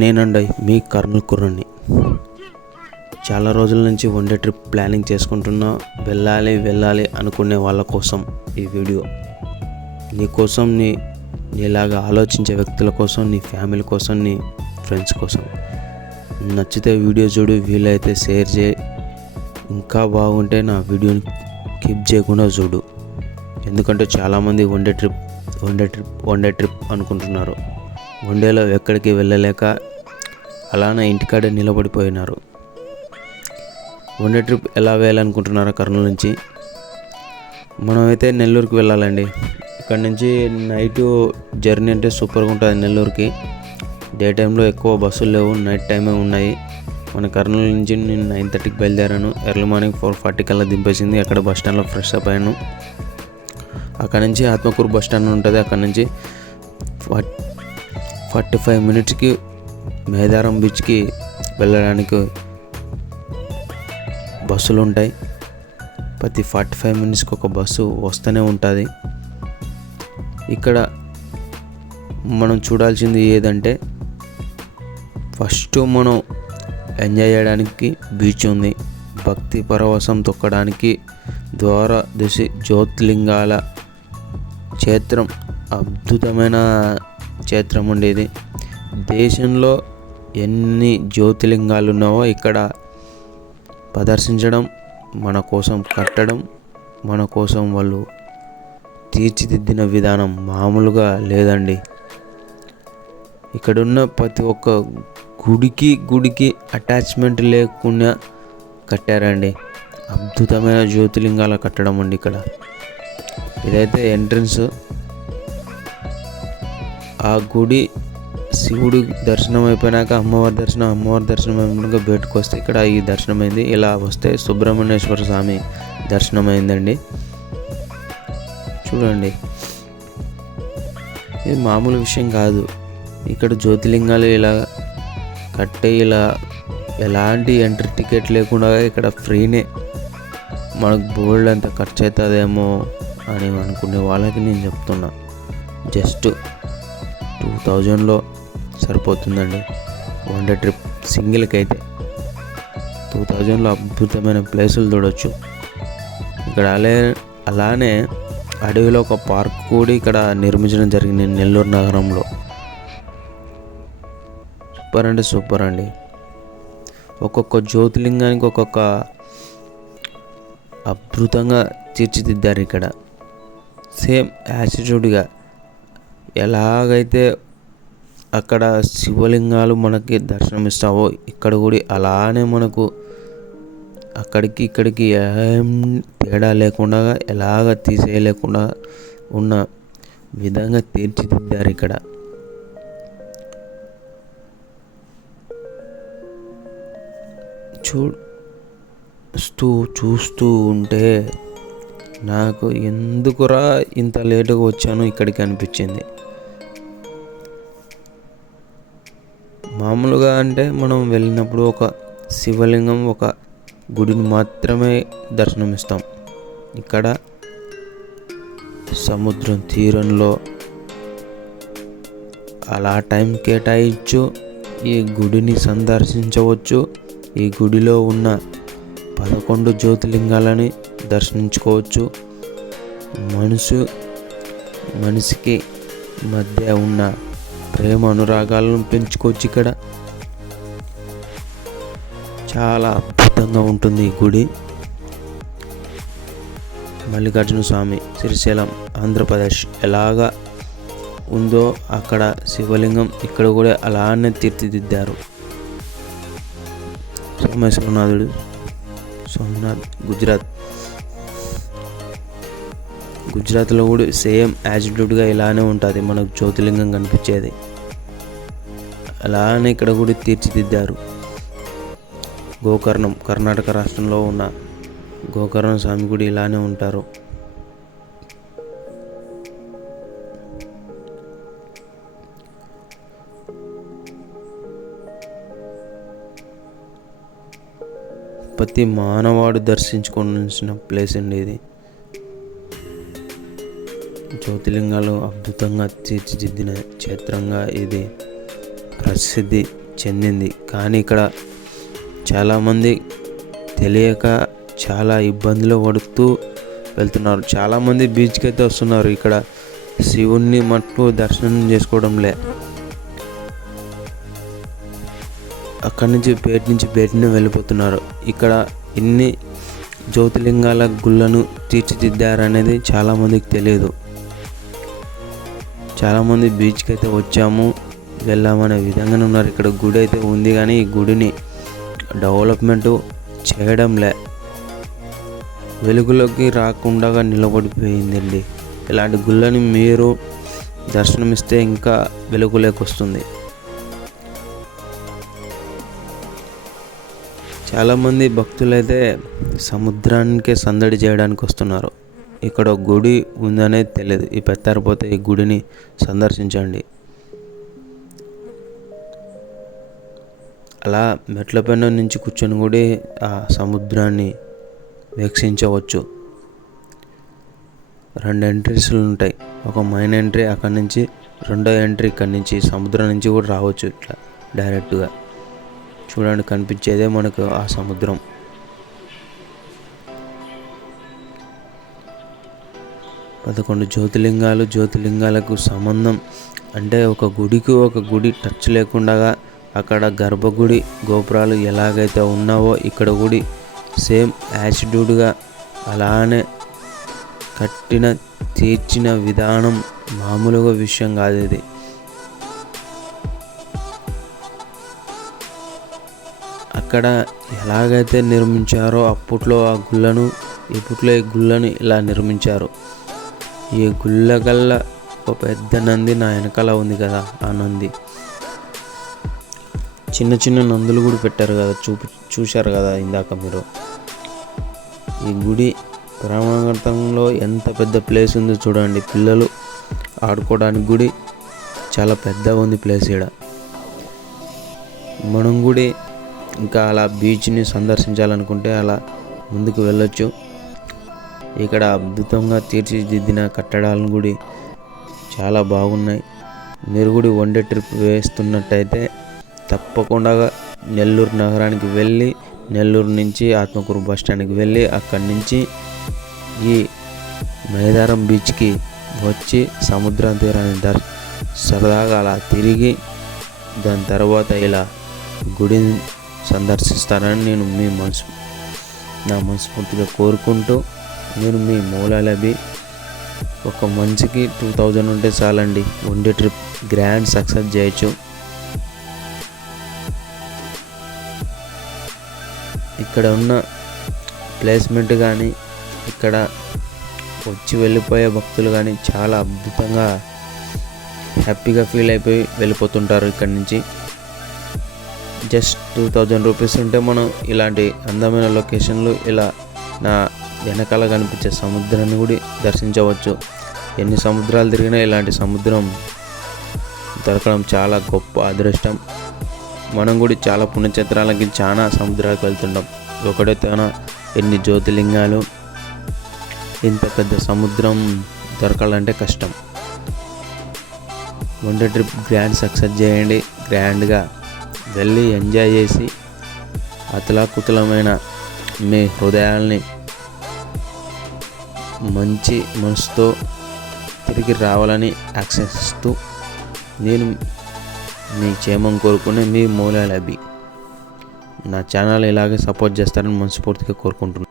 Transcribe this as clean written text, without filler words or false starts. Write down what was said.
నేనండి మీ కర్నూలు కుర్రని. చాలా రోజుల నుంచి వన్ డే ట్రిప్ ప్లానింగ్ చేసుకుంటున్నా. వెళ్ళాలి అనుకునే వాళ్ళ కోసం ఈ వీడియో. నీ కోసం, నీలాగా ఆలోచించే వ్యక్తుల కోసం, నీ ఫ్యామిలీ కోసం, నీ ఫ్రెండ్స్ కోసం. నచ్చితే వీడియో చూడు, వీలైతే షేర్ చేయి. ఇంకా బాగుంటే నా వీడియోని కీప్ చేయకుండా చూడు. ఎందుకంటే చాలామంది వన్ డే ట్రిప్ అనుకుంటున్నారు. వన్ డేలో ఎక్కడికి వెళ్ళలేక అలానే ఇంటికాడే నిలబడిపోయినారు. వన్ డే ట్రిప్ ఎలా వేయాలనుకుంటున్నారా? కర్నూలు నుంచి మనమైతే నెల్లూరుకి వెళ్ళాలండి. ఇక్కడ నుంచి నైట్ జర్నీ అంటే సూపర్గా ఉంటుంది నెల్లూరుకి. డే టైంలో ఎక్కువ బస్సులు లేవు, నైట్ టైమే ఉన్నాయి. మన కర్నూలు నుంచి నేను 9:30కి బయలుదేరాను. ఎర్లీ మార్నింగ్ 4:40 కల్లా దింపేసింది. అక్కడ బస్ స్టాండ్లో ఫ్రెష్ అప్ అయ్యాను. అక్కడ నుంచి ఆత్మకూరు బస్ స్టాండ్ ఉంటుంది. అక్కడ నుంచి 45 మినిట్స్కి మేదారం బీచ్కి వెళ్ళడానికి బస్సులు ఉంటాయి. ప్రతి 45 మినిట్స్కి ఒక బస్సు వస్తూనే ఉంటుంది. ఇక్కడ మనం చూడాల్సింది ఏదంటే, ఫస్ట్ మనం ఎంజాయ్ చేయడానికి బీచ్ ఉంది. భక్తి పరవశం తొక్కడానికి ద్వారదశి జ్యోతిర్లింగాల క్షేత్రం, అద్భుతమైన క్షేత్రం ఉండేది. దేశంలో ఎన్ని జ్యోతిర్లింగాలు ఉన్నావో ఇక్కడ ప్రదర్శించడం, మన కోసం కట్టడం, మన కోసం వాళ్ళు తీర్చిదిద్దిన విధానం మామూలుగా లేదండి. ఇక్కడున్న ప్రతి ఒక్క గుడికి అటాచ్మెంట్ లేకుండా కట్టారండి. అద్భుతమైన జ్యోతిర్లింగాల కట్టడం అండి ఇక్కడ. ఇదైతే ఎంట్రన్స్. ఆ గుడి శివుడు దర్శనం అయిపోయినాక అమ్మవారి దర్శనం అయిపోయినాక బయటకు వస్తే ఇక్కడ ఈ దర్శనం అయింది. ఇలా వస్తే సుబ్రహ్మణ్యేశ్వర స్వామి దర్శనం అయిందండి. చూడండి, ఇది మామూలు విషయం కాదు. ఇక్కడ జ్యోతిర్లింగాలు ఇలా కట్టే, ఇలా ఎలాంటి ఎంట్రీ టికెట్ లేకుండా ఇక్కడ ఫ్రీనే. మనకు బోల్డ్ అంత ఖర్చు అవుతుందేమో అని అనుకునే వాళ్ళకి నేను చెప్తున్నా, జస్ట్ 2000లో సరిపోతుందండి వన్ డే ట్రిప్. సింగిల్కి అయితే 2000లో అద్భుతమైన ప్లేసులు చూడవచ్చు. ఇక్కడ అలానే అడవిలో ఒక పార్క్ కూడా ఇక్కడ నిర్మించడం జరిగింది నెల్లూరు నగరంలో. సూపర్ అంటే సూపర్ అండి. ఒక్కొక్క జ్యోతిర్లింగానికి ఒక్కొక్క అద్భుతంగా తీర్చిదిద్దారు ఇక్కడ. సేమ్ యాటిట్యూడ్గా ఎలాగైతే అక్కడ శివలింగాలు మనకి దర్శనమిస్తావో ఇక్కడ కూడా అలానే మనకు అక్కడికి ఇక్కడికి ఏం తేడా లేకుండా, ఎలాగ తీసేయలేకుండా ఉన్న విధంగా తీర్చిదిద్దారు ఇక్కడ. చూస్తూ ఉంటే నాకు ఎందుకురా ఇంత లేటుగా వచ్చాను ఇక్కడికి అనిపించింది. మామూలుగా అంటే మనం వెళ్ళినప్పుడు ఒక శివలింగం, ఒక గుడిని మాత్రమే దర్శనమిస్తాం. ఇక్కడ సముద్రం తీరంలో అలా టైం కేటాయించు ఈ గుడిని సందర్శించవచ్చు. ఈ గుడిలో ఉన్న 11 జ్యోతిర్లింగాలని దర్శించుకోవచ్చు. మనిషికి మధ్య ఉన్న ప్రేమ అనురాగాలను పెంచుకోవచ్చు. ఇక్కడ చాలా అద్భుతంగా ఉంటుంది ఈ గుడి. మల్లికార్జున స్వామి, శ్రీశైలం, ఆంధ్రప్రదేశ్ ఎలాగా ఉందో అక్కడ శివలింగం ఇక్కడ కూడా అలానే తీర్చిదిద్దారు. సోమనాథ్ గుజరాత్లో కూడా సేమ్ యాటిట్యూడ్గా ఇలానే ఉంటుంది. మనకు జ్యోతిర్లింగం కనిపించేది అలానే ఇక్కడ కూడా తీర్చిదిద్దారు. గోకర్ణం, కర్ణాటక రాష్ట్రంలో ఉన్న గోకర్ణ స్వామి కూడా ఇలానే ఉంటారు. ప్రతి మానవాడు దర్శించుకోవాల్సిన ప్లేస్ అండి ఇది. జ్యోతిర్లింగాలు అద్భుతంగా తీర్చిదిద్దిన క్షేత్రంగా ఇది ప్రసిద్ధి చెందింది. కానీ ఇక్కడ చాలామంది తెలియక చాలా ఇబ్బందులు పడుతూ వెళ్తున్నారు. చాలామంది బీచ్కి అయితే వస్తున్నారు. ఇక్కడ శివుణ్ణి మట్టు దర్శనం చేసుకోవడంలే, అక్కడి నుంచి బయటిని వెళ్ళిపోతున్నారు. ఇక్కడ ఇన్ని జ్యోతిర్లింగాల గుళ్ళను తీర్చిదిద్దారనేది చాలామందికి తెలియదు. చాలామంది బీచ్కి అయితే వెళ్ళామనే విధంగానే ఉన్నారు. ఇక్కడ గుడి అయితే ఉంది, కానీ ఈ గుడిని డెవలప్మెంట్ చేయడంలే, వెలుగులోకి రాకుండా నిలబడిపోయిందండి. ఇలాంటి గుళ్ళని మీరు దర్శనమిస్తే ఇంకా వెలుగులోకి వస్తుంది. చాలామంది భక్తులైతే సముద్రానికే సందడి చేయడానికి వస్తున్నారు. ఇక్కడ ఒక గుడి ఉందనేది తెలియదు. ఈ పెత్తారిపోతే ఈ గుడిని సందర్శించండి. అలా మెట్లపైన నుంచి కూర్చొని కూడా ఆ సముద్రాన్ని వీక్షించవచ్చు. 2 ఎంట్రీస్లు ఉంటాయి. ఒక మెయిన్ ఎంట్రీ, అక్కడి నుంచి రెండో ఎంట్రీ ఇక్కడి నుంచి సముద్రం నుంచి కూడా రావచ్చు. ఇట్లా డైరెక్ట్గా చూడండి, కనిపించేదే మనకు ఆ సముద్రం. జ్యోతిర్లింగాలకు సంబంధం అంటే ఒక గుడి టచ్ లేకుండా అక్కడ గర్భగుడి గోపురాలు ఎలాగైతే ఉన్నావో ఇక్కడ గుడి సేమ్ యాసిడ్గా అలానే తీర్చిన విధానం మామూలుగా విషయం కాదు. ఇది అక్కడ ఎలాగైతే నిర్మించారో అప్పట్లో ఆ గుళ్ళను, ఇప్పట్లో ఈ గుళ్ళను ఇలా నిర్మించారు. ఈ గుళ్ళ గల్ల ఒక పెద్ద నంది నా వెనకాల ఉంది కదా, ఆ నంది. చిన్న చిన్న నందులు కూడా పెట్టారు కదా, చూశారు కదా ఇందాక మీరు. ఈ గుడి ప్రాంగణంలో ఎంత పెద్ద ప్లేస్ ఉందో చూడండి. పిల్లలు ఆడుకోవడానికి గుడి చాలా పెద్దగా ఉంది ప్లేస్. ఇక్కడ మనం కూడా ఇంకా అలా బీచ్ని సందర్శించాలనుకుంటే అలా ముందుకు వెళ్ళొచ్చు. ఇక్కడ అద్భుతంగా తీర్చిదిద్దిన కట్టడాలను కూడా చాలా బాగున్నాయి. మీరు కూడా వన్డే ట్రిప్ వేస్తున్నట్టయితే తప్పకుండా నెల్లూరు నగరానికి వెళ్ళి, నెల్లూరు నుంచి ఆత్మకూరు బస్ స్టాండ్కి వెళ్ళి అక్కడి నుంచి ఈ మైదారం బీచ్కి వచ్చి సముద్రం తీరాన్ని సరదాగా అలా తిరిగి దాని తర్వాత ఇలా గుడిని సందర్శిస్తారని నేను నా మనస్ఫూర్తిగా కోరుకుంటూ, నేను మీ మూలాలబి. ఒక మనిషికి 2000 ఉంటే చాలండి, వన్డే ట్రిప్ గ్రాండ్ సక్సెస్ చేయొచ్చు. ఇక్కడ ఉన్న ప్లేస్మెంట్ కానీ, ఇక్కడ వచ్చి వెళ్ళిపోయే భక్తులు కానీ చాలా అద్భుతంగా హ్యాపీగా ఫీల్ అయిపోయి వెళ్ళిపోతుంటారు. ఇక్కడి నుంచి జస్ట్ 2000 రూపీస్ ఉంటే మనం ఇలాంటి అందమైన లొకేషన్లు, ఇలా నా వెనకాల కనిపించే సముద్రాన్ని కూడా దర్శించవచ్చు. ఎన్ని సముద్రాలు తిరిగినా ఇలాంటి సముద్రం దొరకడం చాలా గొప్ప అదృష్టం. మనం కూడా చాలా పుణ్యక్షేత్రాలకి చాలా సముద్రాలకు వెళ్తుంటాం. ఒకటైతే ఎన్ని జ్యోతిర్లింగాలు, ఇంత పెద్ద సముద్రం దొరకాలంటే కష్టం. వన్డే ట్రిప్ గ్రాండ్ సక్సెస్ చేయండి. గ్రాండ్గా వెళ్ళి ఎంజాయ్ చేసి అతలాకుతలమైన మీ హృదయాల్ని మంచి మనసుతో తిరిగి రావాలని ఆశిస్తూ, నేను మీ క్షేమం కోరుకునే మీ మూలాలబి. నా ఛానల్ ఇలాగే సపోర్ట్ చేస్తారని మనస్ఫూర్తిగా కోరుకుంటున్నాను.